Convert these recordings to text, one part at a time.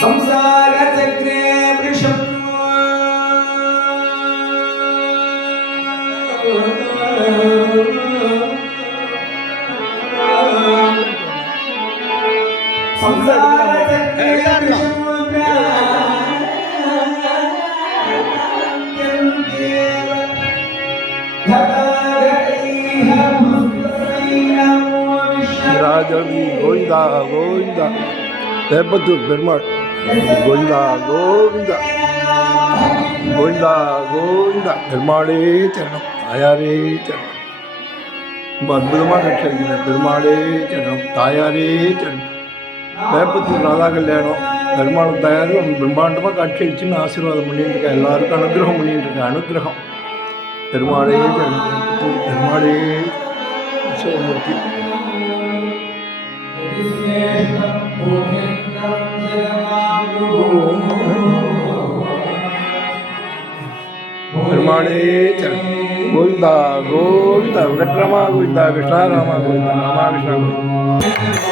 संसारचक्रे वृषं राजवी गोविंदा गोविंदा हेबतूर பெருமாள் गोविंदा गोविंदा गोविंदा गोविंदा பெருமாளே சரணம் தாயாரே சரணம் ரொம்ப அற்புதமாக கட்சியிருக்கிறேன் பெருமாளே சரணம் தாயாரே சரணம் வேப்பத்தூர் ராதா கல்யாணம் பெருமாளும் தாயாரும் பிரம்மாண்டமாக காட்சி அடிச்சுன்னு ஆசீர்வாதம் பண்ணிட்டு இருக்கேன் எல்லாருக்கும் அனுகிரகம் பண்ணிட்டு இருக்கேன் அனுகிரகம் பெருமாளே சரணம் பெருமாளே சிவமூர்த்தி பெருமாளே சரணம் गोविंदा गोविंदा वेंकटरामा गोविंदा कृष्णारामा गोविंदा रामाकृष्ण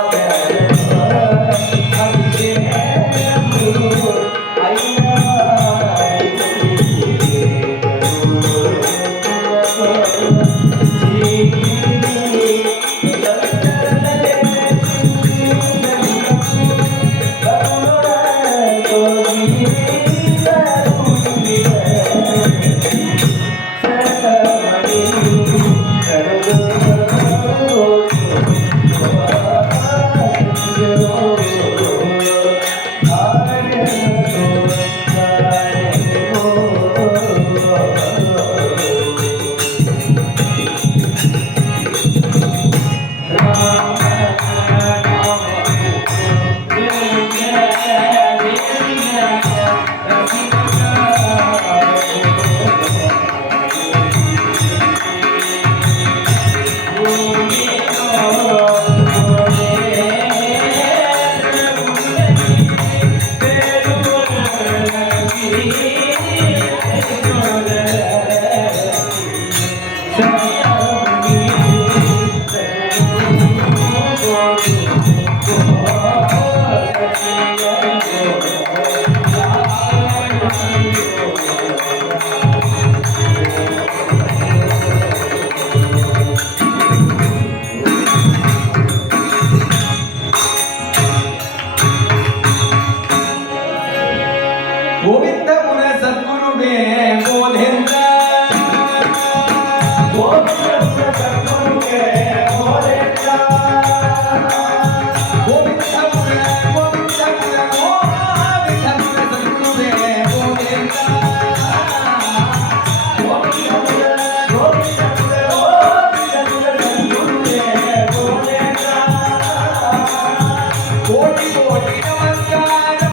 Hare